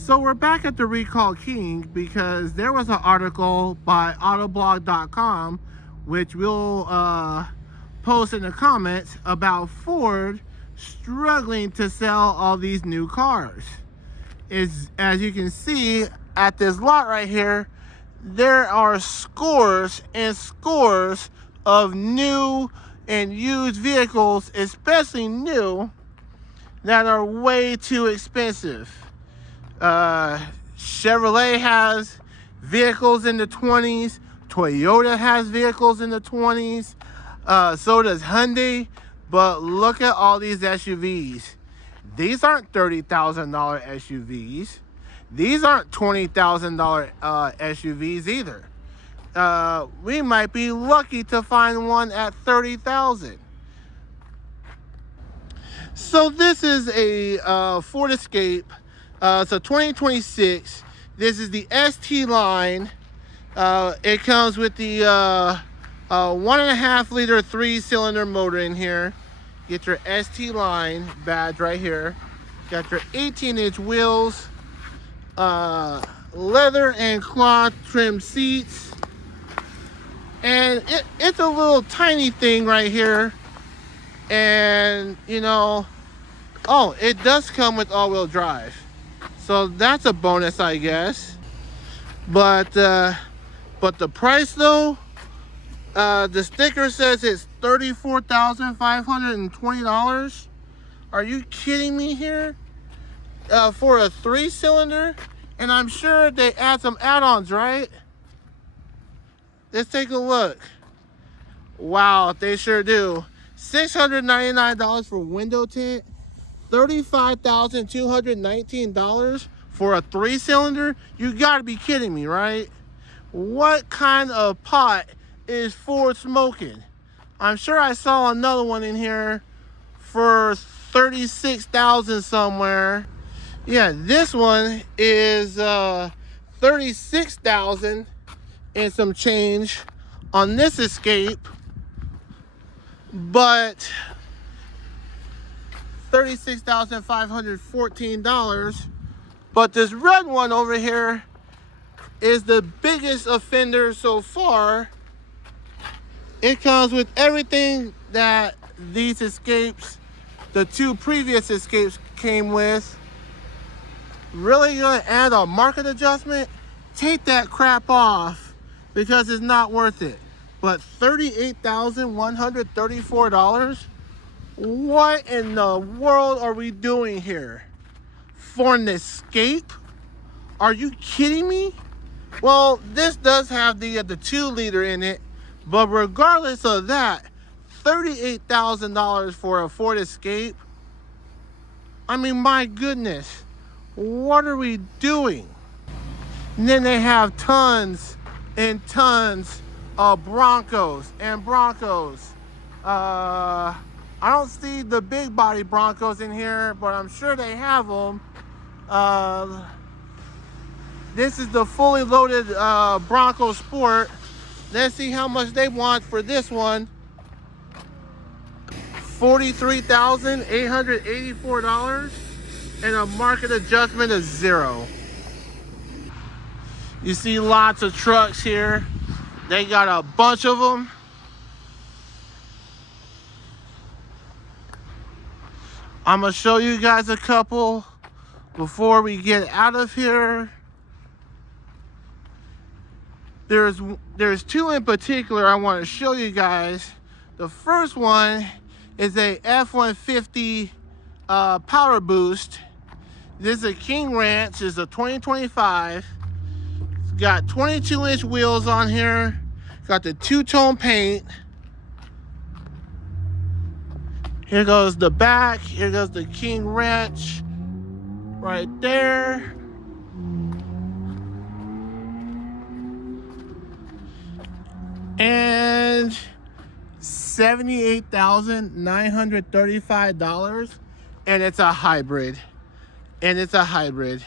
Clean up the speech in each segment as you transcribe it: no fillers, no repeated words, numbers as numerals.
So we're back at the Recall King because there was an article by autoblog.com, which we'll post in the comments, about Ford struggling to sell all these new cars. As you can see at this lot right here, there are scores and scores of new and used vehicles, especially new, that are way too expensive. Chevrolet has vehicles in the 20s. Toyota has vehicles in the 20s. So does Hyundai. But look at all these SUVs. These aren't $30,000 SUVs. These aren't $20,000 SUVs either. We might be lucky to find one at $30,000. So this is a Ford Escape. It's a 2026. This is the ST line. It comes with the 1.5 liter 3-cylinder motor in here. Get your ST line badge right here. Got your 18-inch wheels, leather and cloth trim seats, and it's a little tiny thing right here. And you know, oh, it does come with all-wheel drive. So that's a bonus, I guess. But the price though, the sticker says it's $34,520. Are you kidding me here? For a 3-cylinder? And I'm sure they add some add-ons, right? Let's take a look. Wow, they sure do. $699 for window tint. $35,219 for a 3-cylinder? You gotta be kidding me, right? What kind of pot is Ford smoking? I'm sure I saw another one in here for $36,000 somewhere. Yeah, this one is $36,000 and some change on this Escape, but $36,514. But this red one over here is the biggest offender so far. It comes with everything that these Escapes, the two previous Escapes, came with. Really gonna add a market adjustment? Take that crap off, because it's not worth it. But $38,134? What in the world are we doing here? For an Escape? Are you kidding me? Well, this does have the 2-liter in it, but regardless of that, $38,000 for a Ford Escape? I mean, my goodness, what are we doing? And then they have tons and tons of Broncos and Broncos. I don't see the big body Broncos in here, but I'm sure they have them. This is the fully loaded Bronco Sport. Let's see how much they want for this one. $43,884 and a market adjustment of 0. You see lots of trucks here. They got a bunch of them. I'm gonna show you guys a couple before we get out of here. There's two in particular I want to show you guys. The first one is a F-150 Power Boost. This is a King Ranch. It's a 2025. It's got 22-inch wheels on here. Got the two-tone paint. Here goes the back. Here goes the King Ranch right there. And $78,935, and it's a hybrid. And it's a hybrid.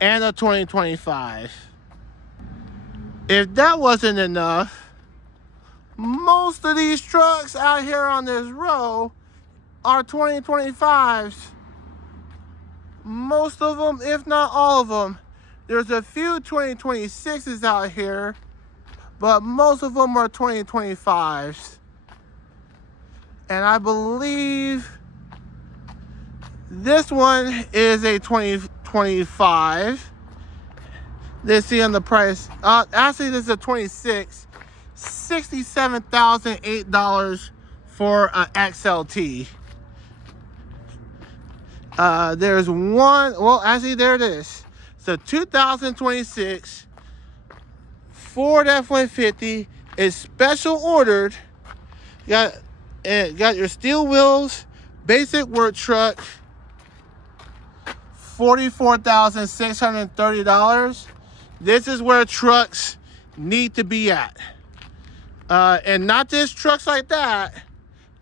And a 2025. If that wasn't enough, most of these trucks out here on this row are 2025s. most of them, if not all of them. There's a few 2026s out here, but most of them are 2025s. And I believe this one is a 2025. Let's see on the price. Actually, this is a 26. $67,008 for an XLT. There's one, well, actually, there it is. It's a 2026 Ford F-150. It's special ordered. Got your steel wheels, basic work truck, $44,630. This is where trucks need to be at. And not just trucks like that.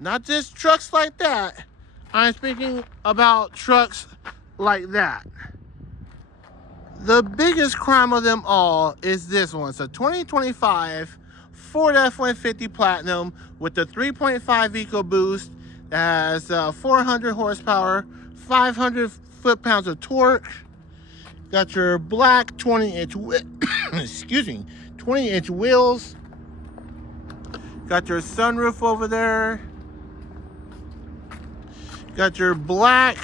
Not just trucks like that. I'm speaking about trucks like that. The biggest crime of them all is this one. It's a 2025 Ford F-150 Platinum with the 3.5 EcoBoost that has 400 horsepower, 500 foot-pounds of torque. Got your black 20-inch excuse me, 20-inch wheels. Got your sunroof over there. Got your black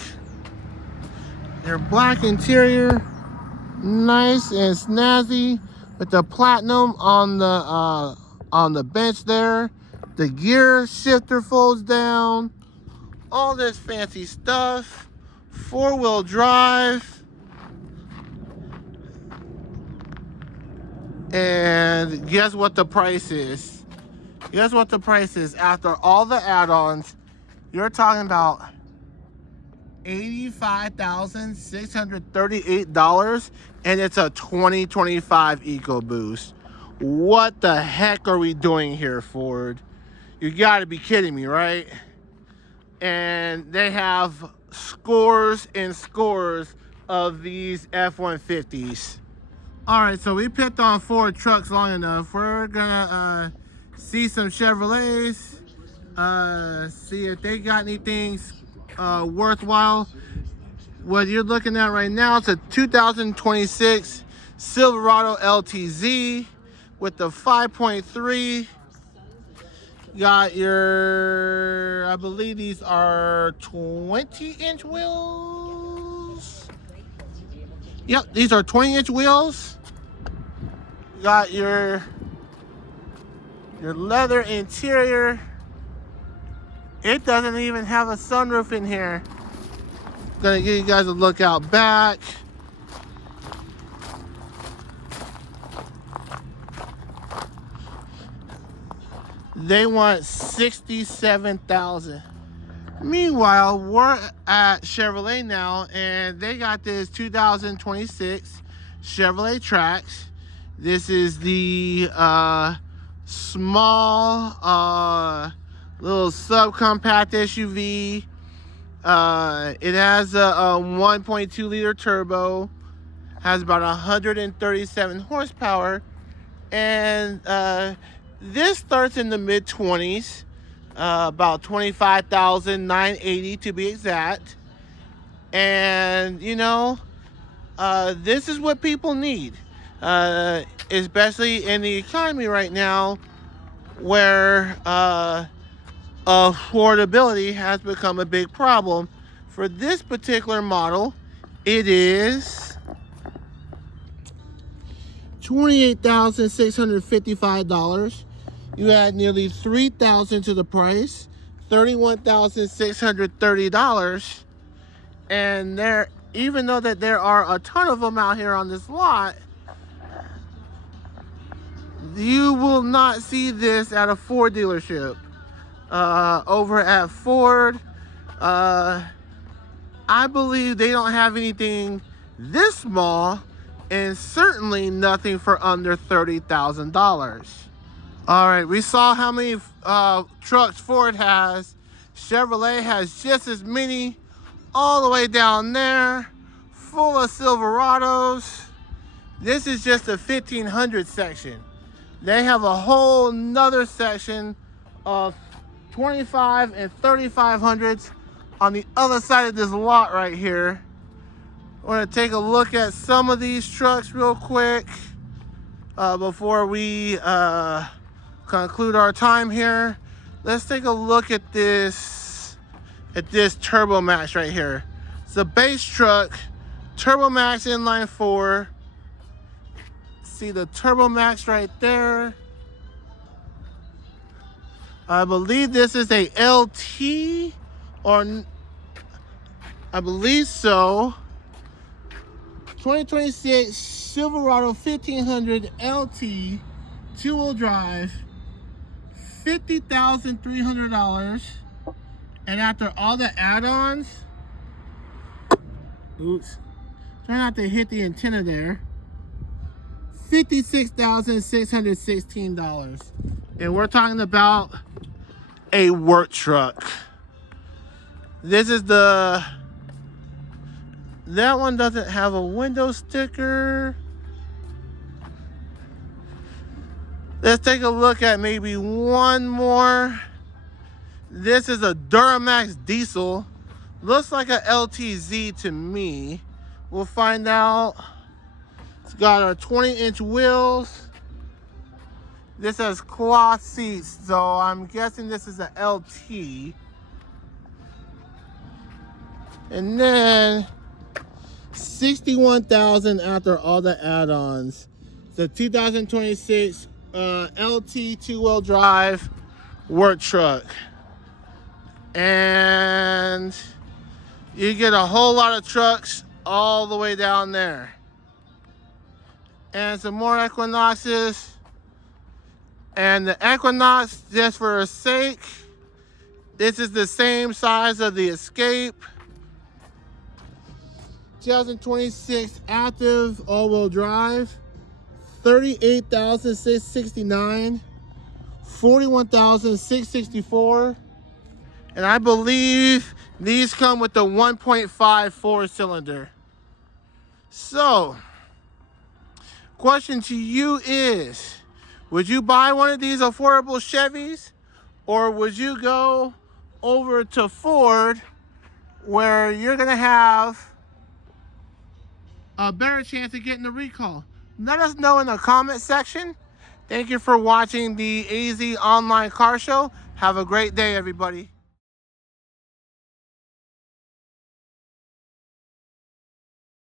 interior, nice and snazzy, with the platinum on the bench there. The gear shifter folds down. All this fancy stuff. 4-wheel drive. And guess what the price is? Guess what the price is after all the add-ons? You're talking about $85,638, and it's a 2025 EcoBoost. What the heck are we doing here, Ford? You gotta be kidding me, right? And they have scores and scores of these F-150s. All right, so we picked on Ford trucks long enough. We're gonna see some Chevrolets, see if they got anything worthwhile. What you're looking at right now, it's a 2026 Silverado LTZ with the 5.3. Got your, I believe these are 20-inch wheels. Yep, these are 20-inch wheels. Got your leather interior. It doesn't even have a sunroof in here. Gonna give you guys a look out back. They want $67,000. Meanwhile, we're at Chevrolet now, and they got this 2026 Chevrolet Trax. This is the small little subcompact SUV. It has a 1.2 liter turbo, has about 137 horsepower, and this starts in the mid-20s, about $25,980 to be exact. And you know, this is what people need, especially in the economy right now, where affordability has become a big problem. For this particular model, it is $28,655. You add nearly $3,000 to the price, $31,630. And there, even though that there are a ton of them out here on this lot, you will not see this at a Ford dealership. Over at Ford, I believe they don't have anything this small, and certainly nothing for under $30,000. All right, we saw how many trucks Ford has. Chevrolet has just as many, all the way down there, full of Silverados. This is just a 1500 section. They have a whole nother section of 25 and 3500s on the other side of this lot right here. want to take a look at some of these trucks real quick before we conclude our time here. Let's take a look at this Turbo Max right here. It's a base truck, Turbo Max inline 4. See the Turbo Max right there. I believe this is a LT, or I believe so. 2026 Silverado 1500 LT, two-wheel drive, $50,300. And after all the add-ons, oops, try not to hit the antenna there, $56,616. And we're talking about a work truck. This is that one doesn't have a window sticker. Let's take a look at maybe one more. This is a Duramax diesel. Looks like a LTZ to me. We'll find out. It's got our 20-inch wheels. This has cloth seats, so I'm guessing this is a LT. And then $61,000 after all the add-ons. It's a 2026 LT two-wheel drive work truck. And you get a whole lot of trucks all the way down there. And some more Equinoxes. And the Equinox, just for a sake, this is the same size of the Escape. 2026 active all-wheel drive, $38,669, $41,664, and I believe these come with the 1.5 four-cylinder. So, question to you is, would you buy one of these affordable Chevys, or would you go over to Ford, where you're gonna have a better chance of getting a recall? Let us know in the comment section. Thank you for watching the AZ Online Car Show. Have a great day, everybody.